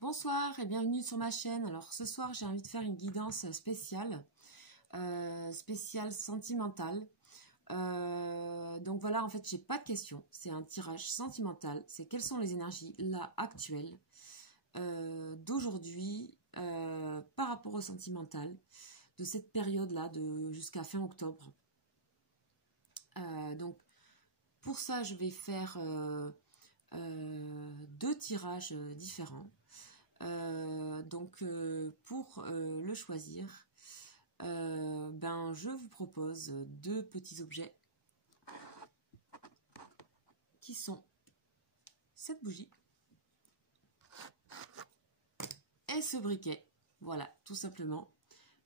Bonsoir et bienvenue sur ma chaîne. Alors ce soir j'ai envie de faire une guidance spéciale, spéciale sentimentale. Donc voilà, en fait j'ai pas de questions, c'est un tirage sentimental. C'est quelles sont les énergies là actuelles d'aujourd'hui par rapport au sentimental de cette période là de jusqu'à fin octobre. Donc pour ça je vais faire deux tirages différents. Pour le choisir, je vous propose deux petits objets qui sont cette bougie et ce briquet. Voilà, tout simplement.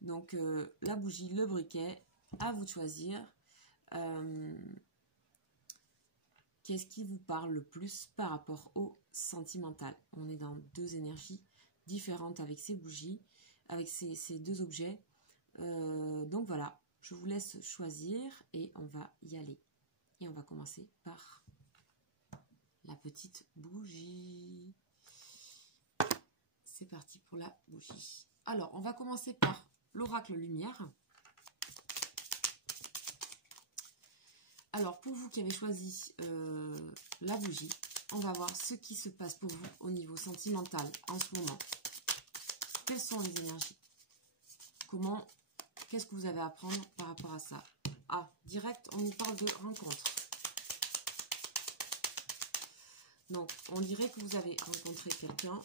Donc la bougie, le briquet, à vous de choisir. Qu'est-ce qui vous parle le plus par rapport au sentimental? On est dans deux énergies différentes avec ces bougies, avec ces deux objets. Donc voilà, je vous laisse choisir et on va y aller. Et on va commencer par la petite bougie. C'est parti pour la bougie. Alors, on va commencer par l'oracle lumière. Alors, pour vous qui avez choisi la bougie, on va voir ce qui se passe pour vous au niveau sentimental en ce moment. Quelles sont les énergies? Qu'est-ce que vous avez à apprendre par rapport à ça? Ah, direct, on nous parle de rencontre. Donc, on dirait que vous avez rencontré quelqu'un.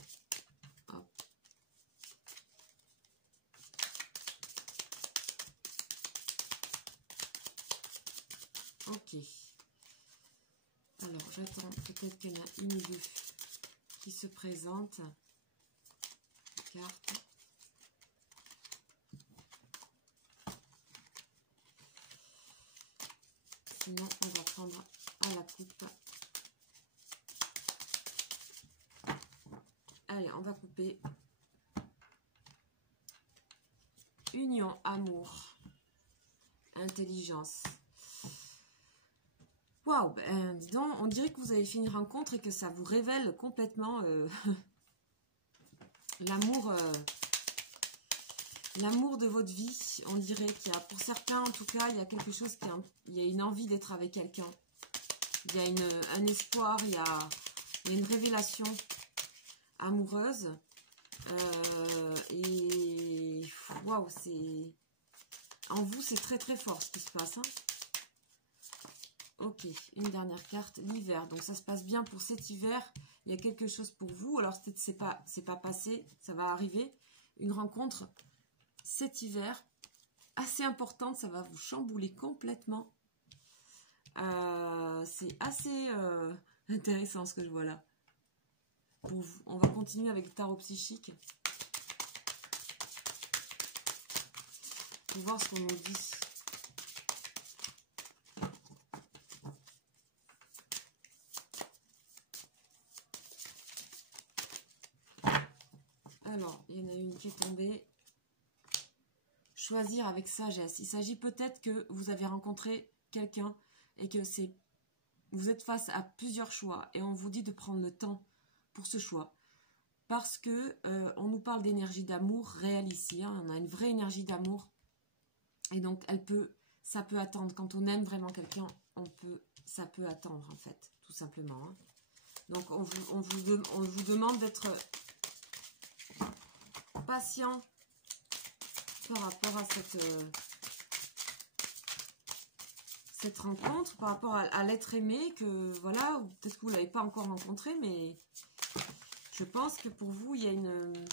Ok. Alors, j'attends peut-être qu'il y en a une ou deux qui se présentent. Carte. Sinon, on va prendre à la coupe. Allez, on va couper. Union, amour, intelligence. Waouh, dis donc, on dirait que vous avez fait une rencontre et que ça vous révèle complètement l'amour de votre vie. On dirait qu'il y a, pour certains en tout cas, il y a quelque chose, il y a une envie d'être avec quelqu'un. Il y a un espoir, il y a une révélation amoureuse. Et waouh, en vous, c'est très très fort ce qui se passe. Hein. Ok, une dernière carte, l'hiver. Donc ça se passe bien pour cet hiver. Il y a quelque chose pour vous. Alors c'est pas passé, ça va arriver. Une rencontre cet hiver assez importante, ça va vous chambouler complètement. C'est assez intéressant ce que je vois là. Pour vous, on va continuer avec le tarot psychique pour voir ce qu'on nous dit. Alors, il y en a une qui est tombée. Choisir avec sagesse. Il s'agit peut-être que vous avez rencontré quelqu'un et que vous êtes face à plusieurs choix et on vous dit de prendre le temps pour ce choix. Parce que on nous parle d'énergie d'amour réelle ici. Hein. On a une vraie énergie d'amour. Et donc, ça peut attendre. Quand on aime vraiment quelqu'un, ça peut attendre en fait, tout simplement. Hein. Donc, on vous demande d'être patient par rapport à cette rencontre, par rapport à l'être aimé, que voilà, ou peut-être que vous ne l'avez pas encore rencontré, mais je pense que pour vous, il y a une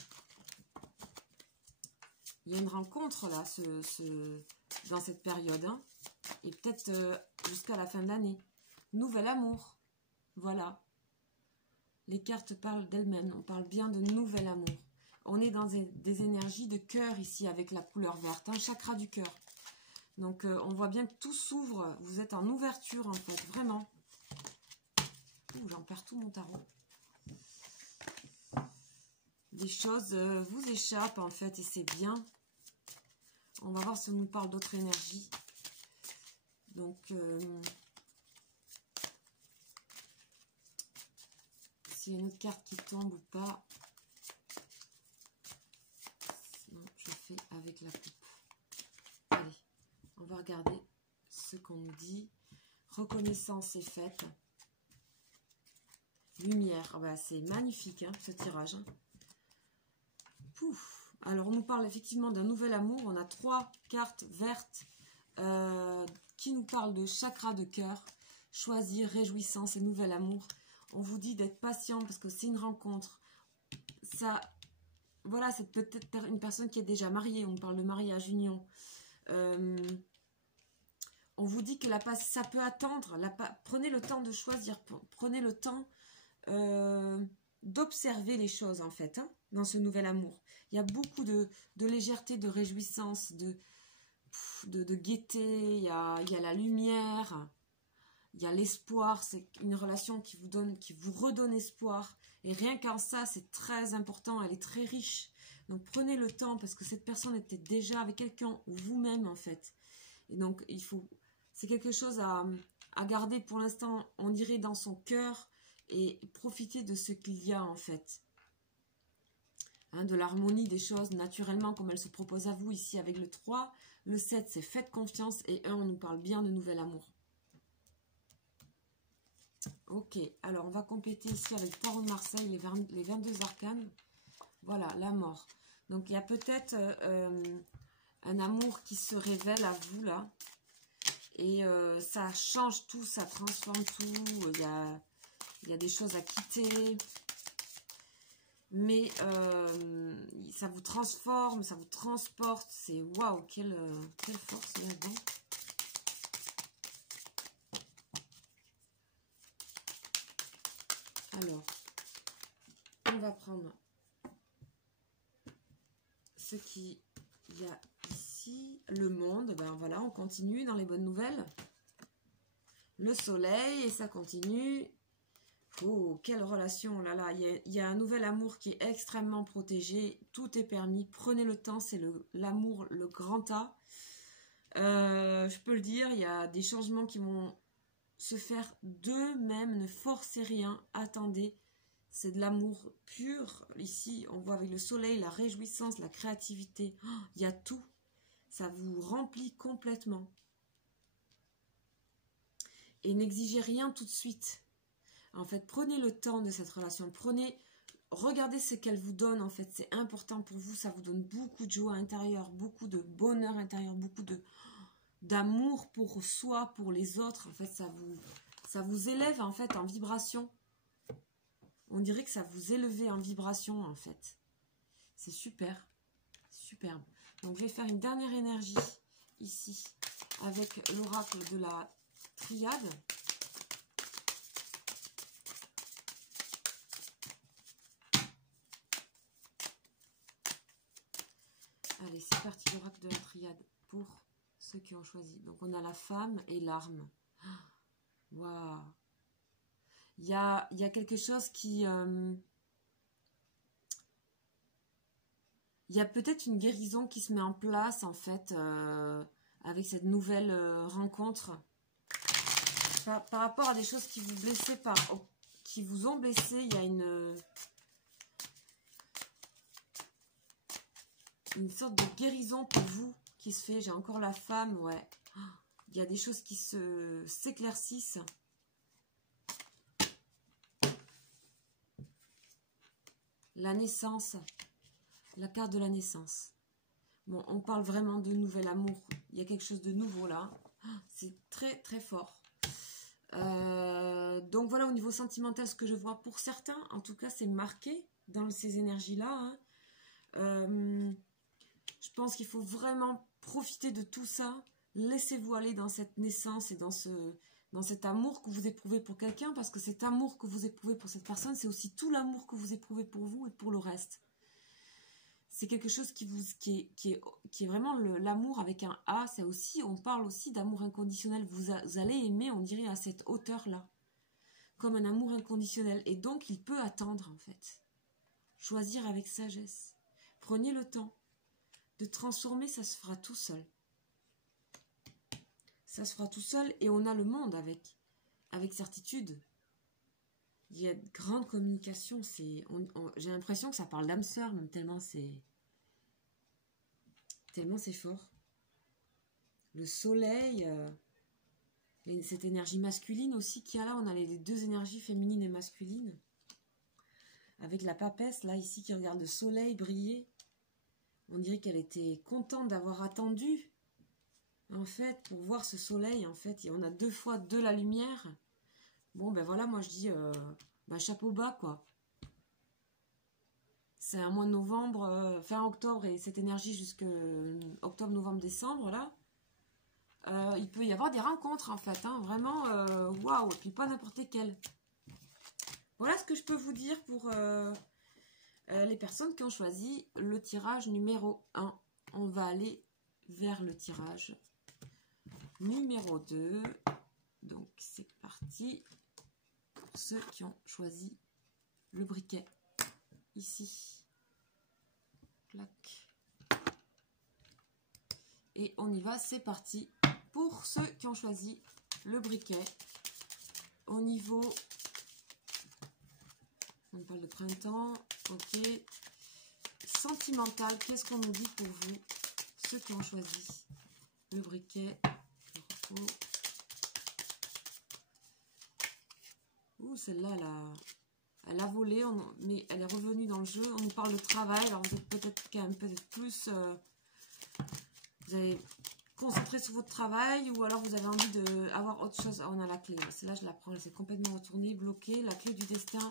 rencontre là, dans cette période, hein, et peut-être jusqu'à la fin de l'année. Nouvel amour, voilà. Les cartes parlent d'elles-mêmes, on parle bien de nouvel amour. On est dans des énergies de cœur ici avec la couleur verte, un chakra du cœur. Donc on voit bien que tout s'ouvre, vous êtes en ouverture en fait, vraiment. Ouh, j'en perds tout mon tarot. Des choses vous échappent en fait et c'est bien. On va voir si on nous parle d'autres énergies. Donc s'il y a une autre carte qui tombe ou pas. avec la coupe. Allez, on va regarder ce qu'on nous dit. Reconnaissance est faite. Lumière, ah bah, c'est magnifique hein, ce tirage. Hein. Pouf. Alors on nous parle effectivement d'un nouvel amour. On a 3 cartes vertes qui nous parlent de chakra de cœur. Choisir, réjouissance et nouvel amour. On vous dit d'être patient parce que c'est une rencontre. Ça, voilà, c'est peut-être une personne qui est déjà mariée. On parle de mariage, union. On vous dit que ça peut attendre. Prenez le temps de choisir. Prenez le temps d'observer les choses en fait. Hein, dans ce nouvel amour. Il y a beaucoup de légèreté, de réjouissance, de gaieté. Il y a la lumière. Il y a l'espoir, c'est une relation qui vous redonne espoir. Et rien qu'en ça, c'est très important, elle est très riche. Donc prenez le temps, parce que cette personne était déjà avec quelqu'un, ou vous-même en fait. Et donc c'est quelque chose à garder pour l'instant, on dirait dans son cœur, et profiter de ce qu'il y a en fait. Hein, de l'harmonie des choses, naturellement, comme elle se propose à vous ici avec le 3. Le 7, c'est faites confiance, et 1, on nous parle bien de nouvel amour. Ok, alors on va compléter ici avec Tarot de Marseille les 22 arcanes. Voilà, la mort. Donc il y a peut-être un amour qui se révèle à vous là. Et ça change tout, ça transforme tout. Il y a des choses à quitter. Mais ça vous transforme, ça vous transporte. C'est waouh, quelle force là-dedans. Alors, on va prendre ce qu'il y a ici. Le monde, ben voilà, on continue dans les bonnes nouvelles. Le soleil, et ça continue. Oh, quelle relation, là là. Il y a un nouvel amour qui est extrêmement protégé. Tout est permis. Prenez le temps, c'est l'amour, le grand A. Je peux le dire, il y a des changements qui vont se faire d'eux-mêmes, ne forcez rien, attendez, c'est de l'amour pur. Ici, on voit avec le soleil, la réjouissance, la créativité, oh, il y a tout, ça vous remplit complètement. Et n'exigez rien tout de suite. En fait, prenez le temps de cette relation, regardez ce qu'elle vous donne, en fait, c'est important pour vous, ça vous donne beaucoup de joie intérieure, beaucoup de bonheur intérieur, beaucoup d'amour pour soi, pour les autres. En fait, ça vous élève en fait en vibration. On dirait que ça vous élève en vibration en fait. C'est super, superbe. Donc je vais faire une dernière énergie ici avec l'oracle de la triade. Allez, c'est parti, l'oracle de la triade pour ceux qui ont choisi. Donc on a la femme et l'arme. Waouh. Il y a quelque chose qui... il y a peut-être une guérison qui se met en place en fait avec cette nouvelle rencontre. Par rapport à des choses qui vous blessaient, qui vous ont blessé, il y a une sorte de guérison pour vous qui se fait. J'ai encore la femme, ouais. Il y a des choses qui s'éclaircissent. La naissance, la carte de la naissance. Bon, on parle vraiment de nouvel amour. Il y a quelque chose de nouveau là. C'est très très fort. Donc voilà, au niveau sentimental, ce que je vois pour certains, en tout cas, c'est marqué dans ces énergies-là. Hein. Je pense qu'il faut vraiment profiter de tout ça. Laissez-vous aller dans cette naissance et dans cet amour que vous éprouvez pour quelqu'un, parce que cet amour que vous éprouvez pour cette personne, c'est aussi tout l'amour que vous éprouvez pour vous et pour le reste. C'est quelque chose qui est vraiment l'amour avec un A. C'est aussi, on parle aussi d'amour inconditionnel. Vous allez aimer, on dirait, à cette hauteur-là, comme un amour inconditionnel. Et donc, il peut attendre, en fait. Choisir avec sagesse. Prenez le temps de transformer, ça se fera tout seul. Ça se fera tout seul et on a le monde avec certitude. Il y a de grandes communications. J'ai l'impression que ça parle d'âme sœur, même tellement c'est... Tellement c'est fort. Le soleil, cette énergie masculine aussi qu'il y a là. On a les deux énergies féminines et masculines. Avec la papesse, là, ici, qui regarde le soleil briller. On dirait qu'elle était contente d'avoir attendu, en fait, pour voir ce soleil, en fait. Et on a 2 fois de la lumière. Bon, ben voilà, moi, je dis, chapeau bas, quoi. C'est un mois de novembre, fin octobre, et cette énergie jusqu'à octobre, novembre, décembre, là. Il peut y avoir des rencontres, en fait, hein, vraiment, waouh, et puis pas n'importe lesquelles. Voilà ce que je peux vous dire pour les personnes qui ont choisi le tirage numéro 1. On va aller vers le tirage numéro 2. Donc, c'est parti pour ceux qui ont choisi le briquet. Ici. Clac. Et on y va, c'est parti. Pour ceux qui ont choisi le briquet, au niveau... On parle de printemps, ok. Sentimental, qu'est-ce qu'on nous dit pour vous, ceux qui ont choisi le briquet, le repos. Ouh, celle-là, elle a volé, mais elle est revenue dans le jeu. On nous parle de travail, alors vous êtes peut-être quand même plus... vous allez concentrer sur votre travail, ou alors vous avez envie d'avoir autre chose. Ah, on a la clé, celle-là je la prends, elle s'est complètement retournée, bloquée, la clé du destin.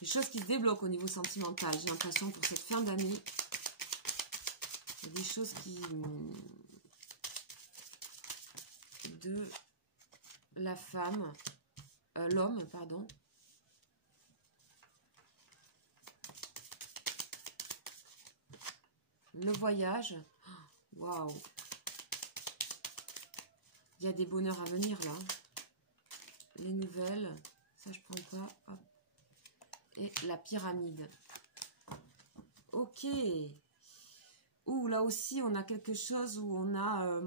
Des choses qui se débloquent au niveau sentimental, j'ai l'impression, pour cette fin d'année. Il y a des choses qui... de la femme, l'homme, pardon. Le voyage. Waouh. Il y a des bonheurs à venir, là. Les nouvelles. Ça, je prends pas. Hop. Et la pyramide. Ok. Ouh, là aussi, on a quelque chose où on a...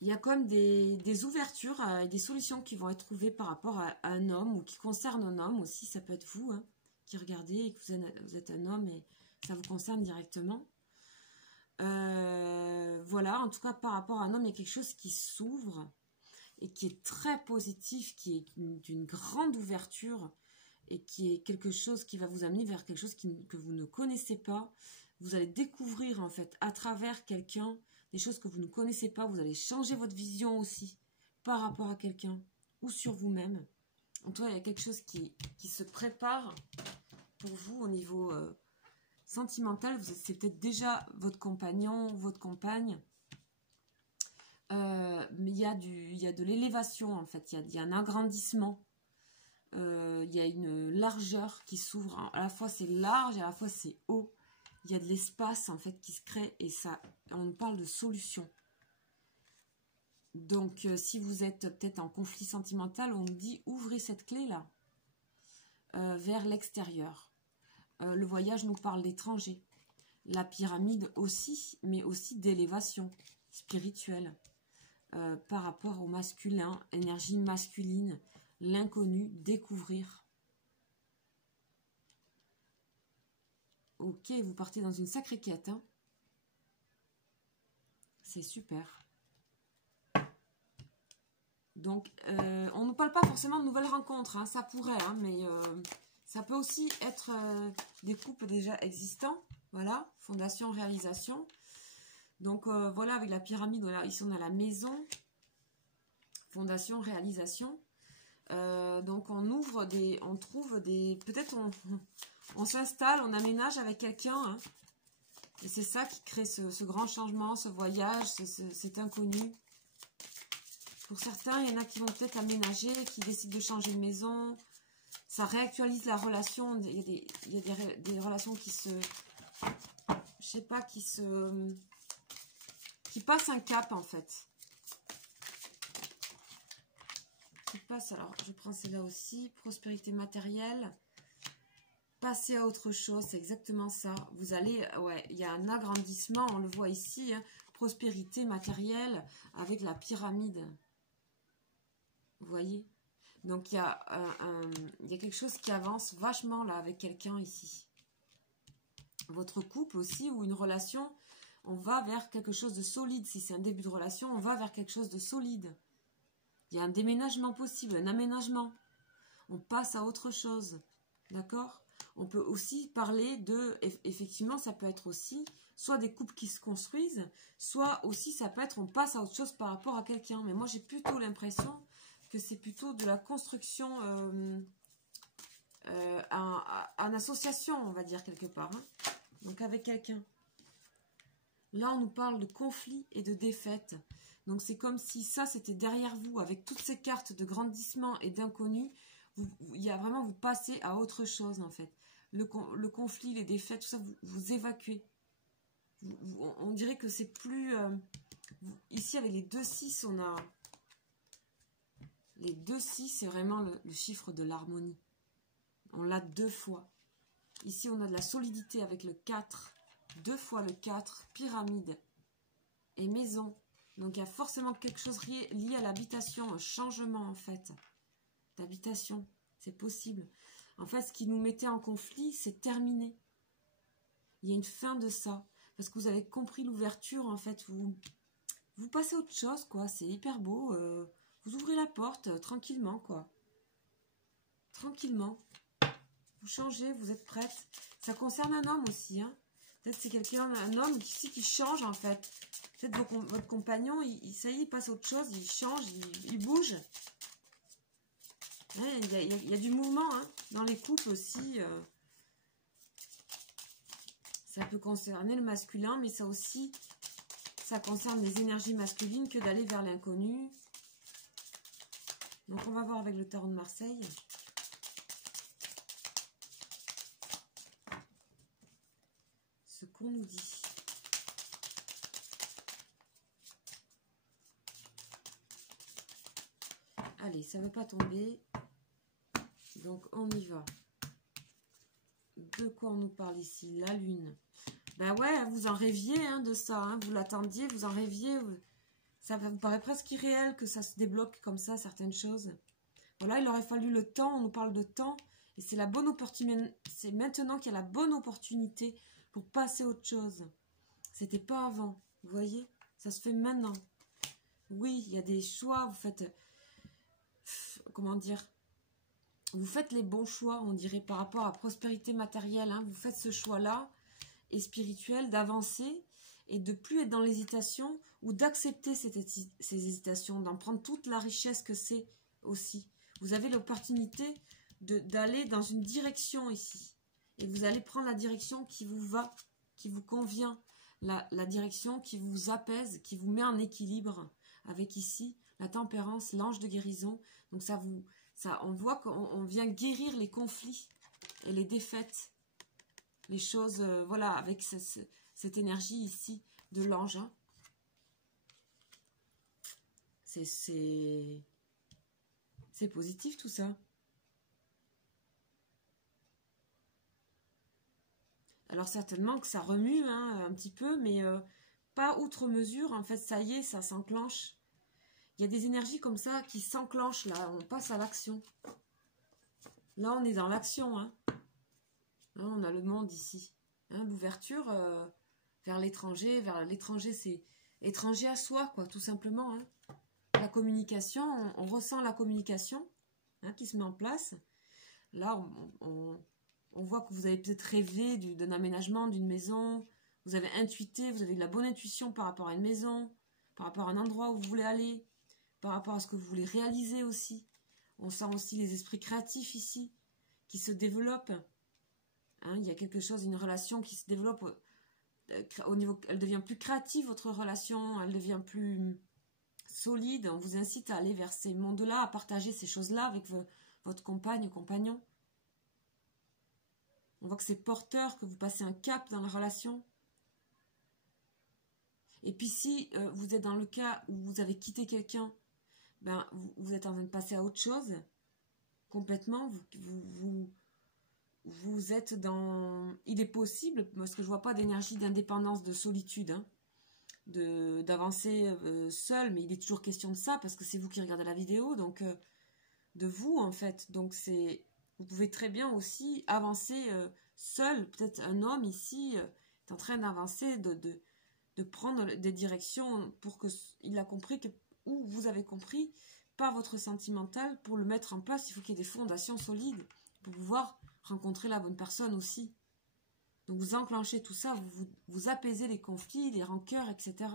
il y a comme des ouvertures et des solutions qui vont être trouvées par rapport à un homme, ou qui concernent un homme aussi. Ça peut être vous, hein, qui regardez et que vous êtes un homme et ça vous concerne directement. Voilà, en tout cas, par rapport à un homme, il y a quelque chose qui s'ouvre et qui est très positif, qui est d'une grande ouverture, et qui est quelque chose qui va vous amener vers quelque chose que vous ne connaissez pas. Vous allez découvrir, en fait, à travers quelqu'un, des choses que vous ne connaissez pas. Vous allez changer votre vision aussi par rapport à quelqu'un ou sur vous-même. En tout cas, il y a quelque chose qui se prépare pour vous au niveau sentimental. C'est peut-être déjà votre compagnon, votre compagne. Mais il y a de l'élévation, en fait. Il y a un agrandissement. Il y a une largeur qui s'ouvre. À la fois, c'est large et à la fois, c'est haut. Il y a de l'espace, en fait, qui se crée. Et ça, on parle de solution. Donc, si vous êtes peut-être en conflit sentimental, on nous dit, ouvrez cette clé-là vers l'extérieur. Le voyage nous parle d'étranger. La pyramide aussi, mais aussi d'élévation spirituelle. Par rapport au masculin, énergie masculine, l'inconnu, découvrir. Ok, vous partez dans une sacrée quête. Hein. C'est super. Donc, on ne nous parle pas forcément de nouvelles rencontres. Hein, ça pourrait, hein, mais ça peut aussi être des couples déjà existants. Voilà, fondation, réalisation. Donc voilà, avec la pyramide, voilà, ici on a la maison, fondation, réalisation. Donc on ouvre on trouve des, peut-être on s'installe, on aménage avec quelqu'un, hein, et c'est ça qui crée ce grand changement, ce voyage, cet inconnu. Pour certains, il y en a qui vont peut-être aménager, qui décident de changer de maison. Ça réactualise la relation. Il y a des relations qui se, je sais pas, qui passent un cap, en fait. Qui passe, alors je prends celle-là aussi, prospérité matérielle. Passer à autre chose, c'est exactement ça. Vous allez, ouais, il y a un agrandissement, on le voit ici, hein, prospérité matérielle avec la pyramide. Vous voyez? Donc il y a quelque chose qui avance vachement là avec quelqu'un ici. votre couple aussi, ou une relation, on va vers quelque chose de solide. Si c'est un début de relation, on va vers quelque chose de solide. Il y a un déménagement possible, un aménagement. On passe à autre chose. D'accord? On peut aussi parler de, effectivement, ça peut être aussi soit des couples qui se construisent, soit aussi ça peut être on passe à autre chose par rapport à quelqu'un. Mais moi j'ai plutôt l'impression que c'est plutôt de la construction en association, on va dire quelque part. Hein. Donc avec quelqu'un. Là on nous parle de conflit et de défaite. Donc c'est comme si ça c'était derrière vous, avec toutes ces cartes de grandissement et d'inconnu. Il y a vraiment, vous passez à autre chose en fait. Le conflit, les défaites, tout ça, vous évacuez. On dirait que c'est plus... ici, avec les 2-6, on a... Les 2-6, c'est vraiment le chiffre de l'harmonie. On l'a 2 fois. Ici, on a de la solidité avec le 4. 2 fois le 4, pyramide et maison. Donc, il y a forcément quelque chose lié à l'habitation, un changement, en fait, d'habitation. C'est possible. En fait, ce qui nous mettait en conflit, c'est terminé. Il y a une fin de ça. Parce que vous avez compris l'ouverture, en fait. Vous passez à autre chose, quoi. C'est hyper beau. Vous ouvrez la porte tranquillement, quoi. Tranquillement. Vous changez, vous êtes prête. Ça concerne un homme aussi, hein. Peut-être c'est quelqu'un, un homme ici qui change, en fait. Peut-être votre compagnon, ça y est, il passe à autre chose. Il change, il bouge. Ouais, il y a du mouvement, hein, dans les couples aussi. Ça peut concerner le masculin, mais ça aussi, ça concerne les énergies masculines que d'aller vers l'inconnu. Donc on va voir avec le tarot de Marseille. Ce qu'on nous dit. Allez, ça ne veut pas tomber. Donc on y va. De quoi on nous parle ici? La lune. Ben ouais, vous en rêviez hein, de ça. Hein, vous l'attendiez, vous en rêviez. Ça vous paraît presque irréel que ça se débloque comme ça, certaines choses. Voilà, il aurait fallu le temps. On nous parle de temps. Et c'est la bonne opportunité. C'est maintenant qu'il y a la bonne opportunité pour passer à autre chose. C'était pas avant. Vous voyez? Ça se fait maintenant. Oui, il y a des choix. Vous faites... Comment dire? Vous faites les bons choix, on dirait, par rapport à la prospérité matérielle. Hein. Vous faites ce choix-là, et spirituel, d'avancer, et de plus être dans l'hésitation, ou d'accepter ces hésitations, d'en prendre toute la richesse que c'est aussi. Vous avez l'opportunité d'aller dans une direction ici. Et vous allez prendre la direction qui vous va, qui vous convient. La direction qui vous apaise, qui vous met en équilibre. Avec ici, la tempérance, l'ange de guérison. Donc on voit qu'on vient guérir les conflits et les défaites, les choses, voilà, avec cette énergie ici de l'ange. Hein. C'est positif tout ça. Alors certainement que ça remue hein, un petit peu, mais pas outre mesure. En fait, ça y est, ça s'enclenche. Il y a des énergies comme ça qui s'enclenchent, là. On passe à l'action. Là, on est dans l'action. Hein. Là, on a le monde ici. Hein, l'ouverture vers l'étranger. Vers l'étranger, c'est étranger à soi, quoi, tout simplement. Hein. La communication, on ressent la communication hein, qui se met en place. Là, on voit que vous avez peut-être rêvé d'un aménagement, d'une maison. Vous avez intuité, vous avez de la bonne intuition par rapport à une maison, par rapport à un endroit où vous voulez aller, par rapport à ce que vous voulez réaliser aussi. On sent aussi les esprits créatifs ici, qui se développent. Hein, il y a quelque chose, une relation qui se développe au niveau... Elle devient plus créative, votre relation, elle devient plus solide. On vous incite à aller vers ces mondes-là, à partager ces choses-là avec votre compagne ou compagnon. On voit que c'est porteur, que vous passez un cap dans la relation. Et puis si vous êtes dans le cas où vous avez quitté quelqu'un, ben, vous êtes en train de passer à autre chose, complètement, vous êtes dans... Il est possible, parce que je vois pas d'énergie d'indépendance, de solitude, hein, d'avancer seul, mais il est toujours question de ça, parce que c'est vous qui regardez la vidéo, donc de vous en fait, donc c'est Vous pouvez très bien aussi avancer seul. Peut-être un homme ici est en train d'avancer, de prendre des directions pour que il a compris que, ou vous avez compris, par votre sentimental, pour le mettre en place, il faut qu'il y ait des fondations solides pour pouvoir rencontrer la bonne personne aussi. Donc vous enclenchez tout ça, vous apaisez les conflits, les rancœurs, etc.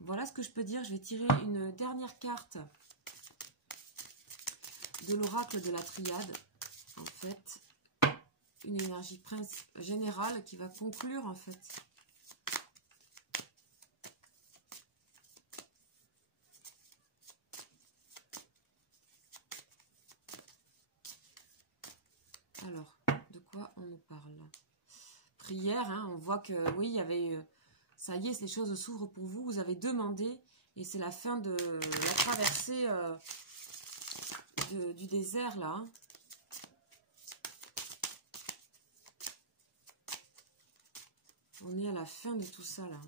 Voilà ce que je peux dire. Je vais tirer une dernière carte de l'oracle de la triade. En fait, une énergie générale qui va conclure en fait. Alors, de quoi on nous parle? Prière, hein, on voit que oui, il y avait... ça y est, les choses s'ouvrent pour vous. Vous avez demandé et c'est la fin de la traversée du désert là. Hein. On est à la fin de tout ça là.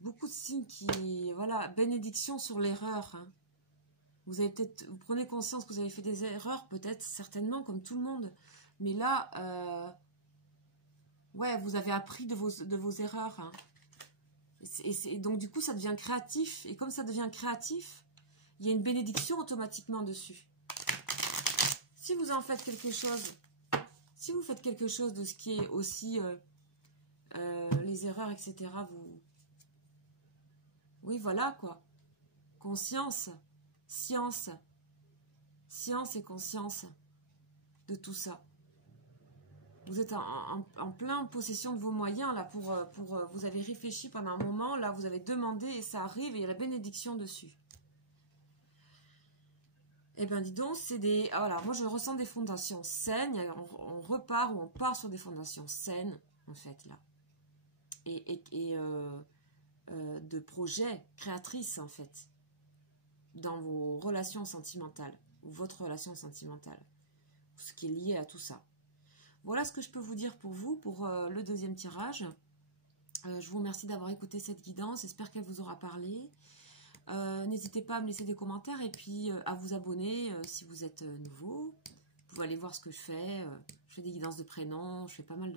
Beaucoup de signes qui... Voilà, bénédiction sur l'erreur. Hein. Vous avez peut-être... Vous prenez conscience que vous avez fait des erreurs, peut-être, certainement, comme tout le monde. Mais là... ouais, vous avez appris de vos erreurs. Hein. Et donc, du coup, ça devient créatif. Et comme ça devient créatif, il y a une bénédiction automatiquement dessus. Si vous en faites quelque chose, si vous faites quelque chose de ce qui est aussi les erreurs, etc., vous... Oui, voilà, quoi. Conscience, science et conscience de tout ça. Vous êtes en plein possession de vos moyens, là, vous avez réfléchi pendant un moment, là, vous avez demandé, et ça arrive, et il y a la bénédiction dessus. Eh bien, dis donc, c'est des... Voilà, moi, je ressens des fondations saines, on repart, ou on part sur des fondations saines, en fait, là. Et de projets créatrices, en fait, dans vos relations sentimentales, ou votre relation sentimentale, ce qui est lié à tout ça. Voilà ce que je peux vous dire pour vous, pour le deuxième tirage. Je vous remercie d'avoir écouté cette guidance, j'espère qu'elle vous aura parlé. N'hésitez pas à me laisser des commentaires et puis à vous abonner si vous êtes nouveau. Vous pouvez aller voir ce que je fais. Je fais des guidances de prénoms, je fais pas mal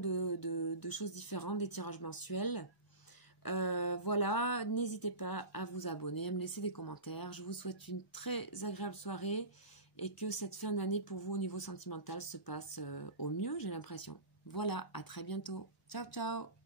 de choses différentes, des tirages mensuels. Voilà, n'hésitez pas à vous abonner, à me laisser des commentaires. Je vous souhaite une très agréable soirée et que cette fin d'année pour vous au niveau sentimental se passe au mieux, j'ai l'impression. Voilà, à très bientôt. Ciao, ciao!